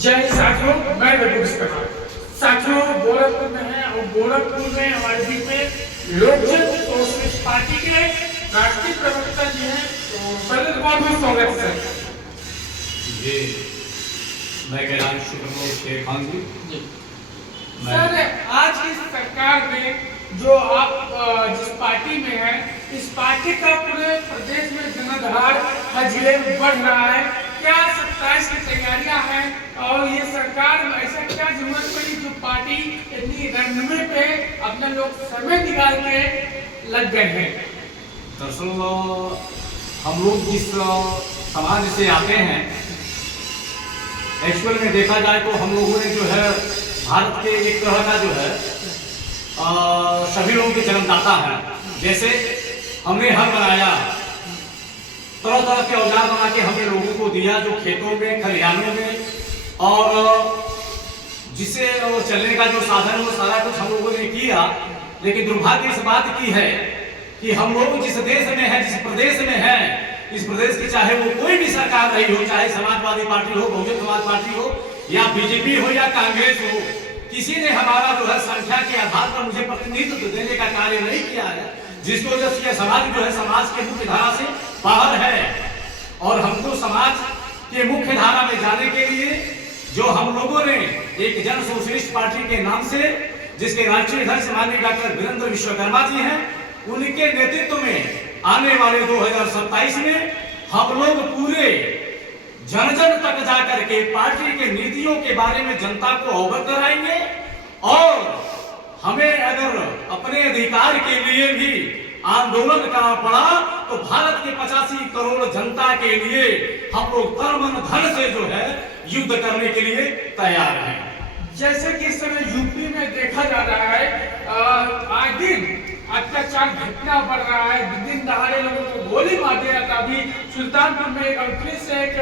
जय साथियों, मैं साथियों गोरखपुर में है और गोरखपुर में हमारे बीच में लोकजन सोशलिस्ट पार्टी के राष्ट्रीय प्रवक्ता जी हैं। तो पहले बहुत बहुत स्वागत है जी। मैं कैलाश शुक्र शेख खान जी। सर, आज की सरकार में जो आप जिस पार्टी में हैं, इस पार्टी का पूरे प्रदेश में जनाधार हर जिले में बढ़ रहा है। क्या 27 की तैयारियां हैं और ये सरकार में ऐसा क्या जरूरत पड़ी जो पार्टी इतनी रणनीति पे अपने लोग समय निकाल के लग गए हैं? दरअसल हम लोग जिस समाज से आते हैं, एक्चुअल में देखा जाए तो हम लोगों ने जो है भारत के एक तरह का जो है सभी लोगों के जन्मदाता है। जैसे हमने हल बनाया, तरह तरह के औजार बना के हमने लोगों को दिया जो खेतों में खलिहानों में, और जिससे चलने का जो साधन वो सारा कुछ हम लोगों ने किया। लेकिन दुर्भाग्य इस बात की है कि हम लोग जिस देश में हैं, जिस प्रदेश में हैं, इस प्रदेश की चाहे वो कोई भी सरकार रही हो, चाहे समाजवादी पार्टी हो, बहुजन समाज पार्टी हो, या बीजेपी हो या कांग्रेस हो, किसी ने हमारा जो है संख्या के आधार पर मुझे प्रतिनिधित्व देने का कार्य नहीं किया है, जिसकी वजह से समाज जो है समाज के मुख्य धारा से बाहर है। और हमको समाज के मुख्य धारा में जाने के लिए जो हम लोगों ने एक जन सोशलिस्ट पार्टी के नाम से, जिसके राष्ट्रीय अध्यक्ष माननीय डॉक्टर वीरेंद्र विश्वकर्मा जी हैं, उनके नेतृत्व में आने वाले 2027 में हम लोग पूरे जन जन तक जाकर के पार्टी के नीतियों के बारे में जनता को अवगत कराएंगे। और हमें अगर अपने अधिकार के लिए भी आंदोलन करना पड़ा तो भारत के 85 करोड़ जनता के लिए हम लोग तन मन धन से जो है युद्ध करने के लिए तैयार हैं। जैसे कि इस समय यूपी में देखा जा रहा है, आज दिन अत्याचार घटना बढ़ रहा है, दिन दहाड़े लोगों को गोली मार दिया जाता। अभी सुल्तानपुर में एक फिर से एक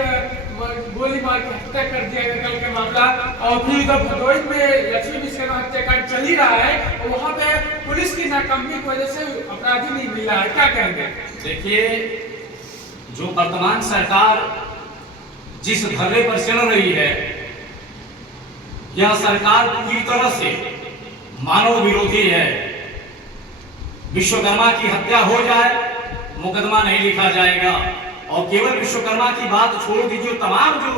गोली मार के हत्या कर दिया गया कल के मामला, और फिर इधर भदोही में लक्ष्मी विश्वकर्मा हत्याकांड चल ही रहा है और वहाँ पे पुलिस की नाकामी की वजह से अपराधी नहीं मिला है। क्या कहेंगे? देखिए, जो वर्तमान सरकार जिस धर्रे पर चल रही है, यह सरकार पूरी तरह से मानव विरोधी है। विश्वकर्मा की हत्या हो जाए, मुकदमा नहीं लिखा जाएगा। और केवल विश्वकर्मा की बात छोड़ दीजिए, तमाम जो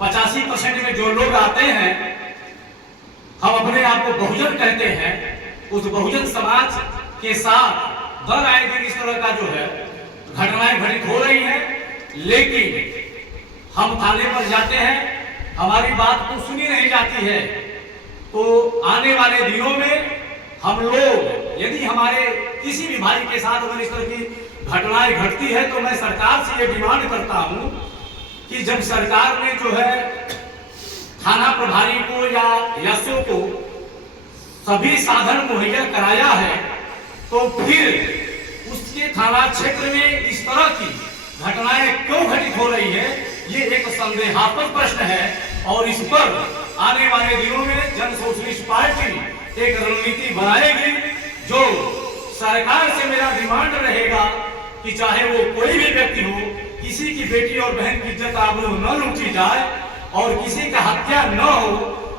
85% में जो लोग आते हैं, हम अपने आप को बहुजन कहते हैं, उस बहुजन समाज के साथ दर आए दिन इस तरह का जो है घटनाएं घटित हो रही हैं। लेकिन हम थाने पर जाते हैं, हमारी बात को सुनी नहीं जाती है। तो आने वाले दिनों में हम लोग, यदि हमारे किसी भी भाई के साथ अगर इस तरह की घटनाएं घटती है, तो मैं सरकार से ये डिमांड करता हूं कि जब सरकार ने जो है थाना प्रभारी को या एसओ को सभी साधन मुहैया कराया है, तो फिर उसके थाना क्षेत्र में इस तरह की घटनाएं क्यों घटित हो रही है, ये एक संदेहास्पद प्रश्न है। और इस पर आने वाले दिनों में जन सोशलिस्ट पार्टी एक रणनीति बनाएगी। जो सरकार से मेरा डिमांड रहेगा कि चाहे वो कोई भी व्यक्ति हो, किसी की बेटी और बहन की इज्जत आबरू न लूटी जाए और किसी का हत्या न हो।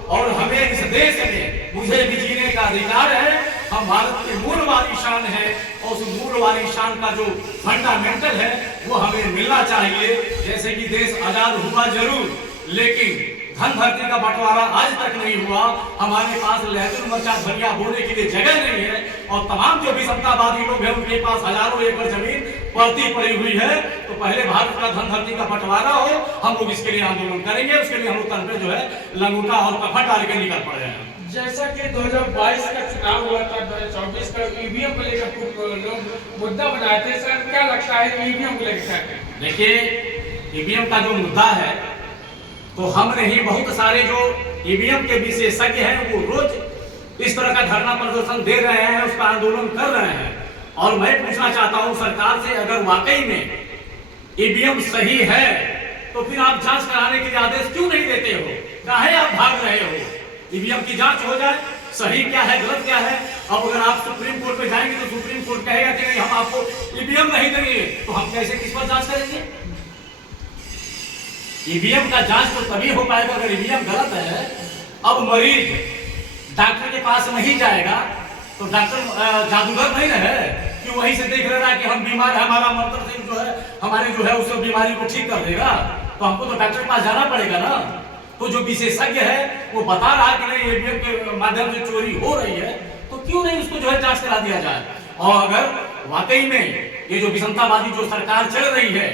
और हमें इस देश में मुझे भी जीने का अधिकार है। हम भारत के मूल वाली शान है और उस मूल वाली शान का जो फंडामेंटल है वो हमें मिलना चाहिए। जैसे कि देश आजाद हुआ जरूर, लेकिन धन धरती का बंटवारा आज तक नहीं हुआ। हमारे पास लहसुन मरचा धनिया बोने के लिए जगह नहीं है। और तमाम जो भी समतावादी लोग हैं, उनके पास हजारों एकड़ जमीन पड़ती पड़ी हुई है। तो पहले भारत का धन धरती का बंटवारा हो, हम लोग इसके लिए आंदोलन करेंगे। उसके लिए हम लोग तन पे जो है लंगूटा और कफन डाल के निकल पड़े हैं। जैसा कि 2022 का चुनाव हुआ था, 2024 का ईवीएम को लेकर लोग मुद्दा बनाए थे। सर, क्या लगता है ईवीएम को लेकर? देखिए, ईवीएम का जो मुद्दा है, तो हम नहीं, बहुत सारे जो ईवीएम के विशेषज्ञ हैं वो रोज इस तरह का धरना प्रदर्शन दे रहे हैं, उसका आंदोलन कर रहे हैं। और मैं पूछना चाहता हूं सरकार से, अगर वाकई में ईवीएम सही है तो फिर आप जांच कराने के लिए आदेश क्यों नहीं देते हो? काहे आप भाग रहे हो? ईवीएम की जांच हो जाए, सही क्या है गलत क्या है। अब अगर आप सुप्रीम कोर्ट में जाएंगे तो सुप्रीम कोर्ट कहेगा कि नहीं हम आपको ईवीएम नहीं देंगे, तो हम कैसे किस पर जांच करेंगे? ईवीएम का जांच तो तभी हो पाएगा अगर ईवीएम गलत है। अब मरीज डॉक्टर के पास नहीं जाएगा तो डॉक्टर जादूगर नहीं है कि वहीं से देख रहा है कि हम बीमार है, हमारा मंत्र से जो है हमारे जो है उस बीमारी को ठीक कर देगा। तो हमको तो डॉक्टर के पास जाना पड़ेगा ना। तो जो विशेषज्ञ है वो बता रहा है कि नहीं ईवीएम के माध्यम से चोरी हो रही है, तो क्यों नहीं उसको जो है जांच करा दिया जाए। और अगर वाकई में ये जो विसंतावादी जो सरकार चल रही है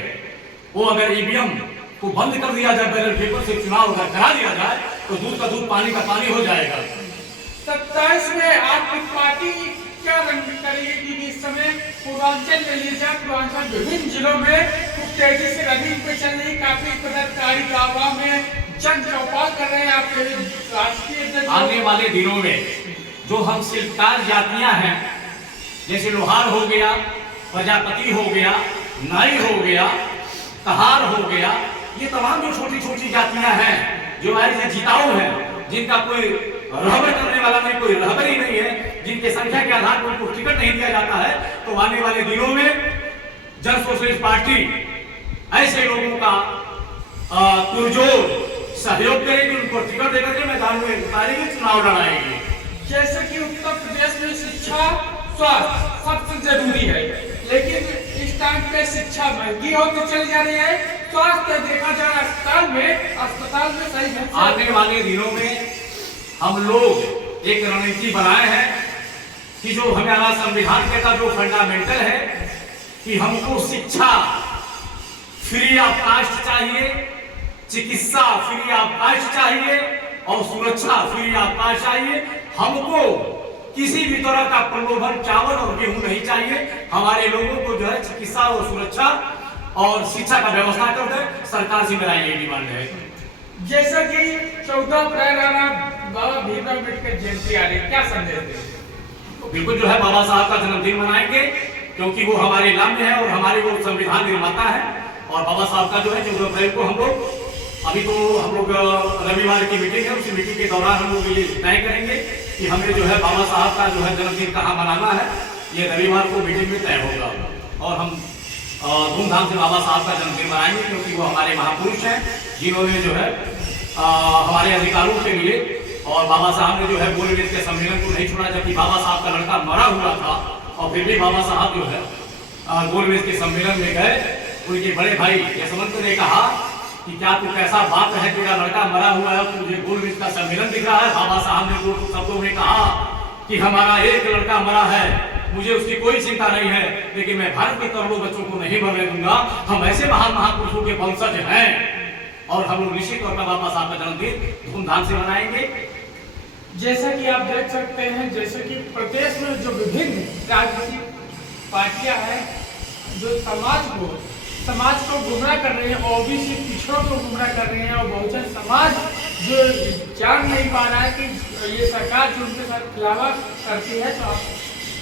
वो अगर ईवीएम को बंद कर दिया जाए, बैलेट पेपर से चुनाव अगर करा दिया जाए तो दूध का दूध पानी का पानी हो जाएगा। 27 में आपकी पार्टी क्या रणनीति करेगी कि इस समय पूर्वांचल ले लीजिए, पूर्वांचल विभिन्न जिलों में खूब तेजी से रनिंग पे चल रही, काफी पदाधिकारी गाँव में जन चौपाल कर रहे हैं आपके राष्ट्रीय। आने वाले दिनों में जो हम शिल्पकार जातियां हैं जैसे लोहार हो गया, प्रजापति हो गया, नाई हो गया, कहार हो गया, ये तमाम जो छोटी छोटी जातियां हैं जो ऐसे जिताऊ हैं, जिनका कोई रहबर करने वाला नहीं, कोई रहबर ही नहीं है, जिनके संख्या के आधार पर उनको टिकट नहीं दिया जाता है, तो आने वाले दिनों में जन सोशलिस्ट पार्टी ऐसे लोगों का पुरजोर सहयोग करेगी, उनको टिकट देकर के मैदान में उतारेगी, चुनाव लड़ाएगी। जैसे कि उत्तर प्रदेश में शिक्षा स्वास्थ्य सबसे जरूरी है, लेकिन इस टाइम पे शिक्षा महंगी होती चली जा रही है, स्वास्थ्य देखा जा रहा है अस्पताल में सही है। आने वाले दिनों में हम लोग एक रणनीति बनाए हैं कि जो हमारा संविधान के का जो फंडामेंटल है कि हमको शिक्षा फ्री ऑफ कास्ट चाहिए, चिकित्सा फ्री ऑफ कास्ट चाहिए और सुरक्षा फ्री ऑफ कास्ट चाहिए। हमको किसी भी तरह का प्रलोभन चावल और गेहूं नहीं चाहिए। हमारे लोगों को जो है चिकित्सा और सुरक्षा और शिक्षा का व्यवस्था कर दे, सरकार से मेरा ये डिमांड है। जैसा कि 14 अप्रैल बाबा भीमराव अम्बेडकर जयंती आ रही, क्या संदेश देंगे? तो बिल्कुल जो है बाबा साहब का जन्मदिन मनाएंगे, क्योंकि वो हमारे लाम्य है और हमारे वो संविधान निर्माता है। और बाबा साहब का जो है 14 अप्रैल को हम लोग अभी तो हम लोग रविवार की मीटिंग है, उसी मीटिंग के दौरान हम लोग ये तय करेंगे कि हमें जो है बाबा साहब का जो है जन्मदिन कहाँ मनाना है। ये रविवार को मीटिंग में तय होगा और हम धूमधाम से बाबा साहब का जन्मदिन मनाएंगे, क्योंकि वो हमारे महापुरुष हैं जिन्होंने जो है हमारे अधिकारों के लिए और बाबा साहब ने जो है गोलमेज के सम्मेलन को नहीं छोड़ा, जबकि बाबा साहब का लड़का मरा हुआ था और फिर भी बाबा साहब जो है गोलमेज के सम्मेलन में गए। उनके बड़े भाई यशवंत ने कहा कि क्या तू कैसा बात है, तेरा लड़का मरा हुआ है, तुझे गोलमेज का सम्मेलन दिख रहा है। बाबा साहब ने दो शब्दों में कहा कि हमारा एक लड़का मरा है, मुझे उसकी कोई चिंता नहीं है, लेकिन मैं भारत के करोड़ों बच्चों को नहीं मरने दूंगा। हम ऐसे महान महापुरुषों के वंशज हैं और हम लोग निश्चित तौर पर बाबा साहब का जन्मदिन धूमधाम से मनाएंगे। जैसा कि आप देख सकते हैं, जैसे कि प्रदेश में जो विभिन्न राजनीतिक पार्टियां हैं जो समाज को गुमराह कर रहे हैं, ओबीसी पिछड़ों को गुमराह कर रहे हैं और बहुजन समाज जो जान नहीं पा रहा है कि ये सरकार जो उनके साथ खिलाफत करती है, तो आप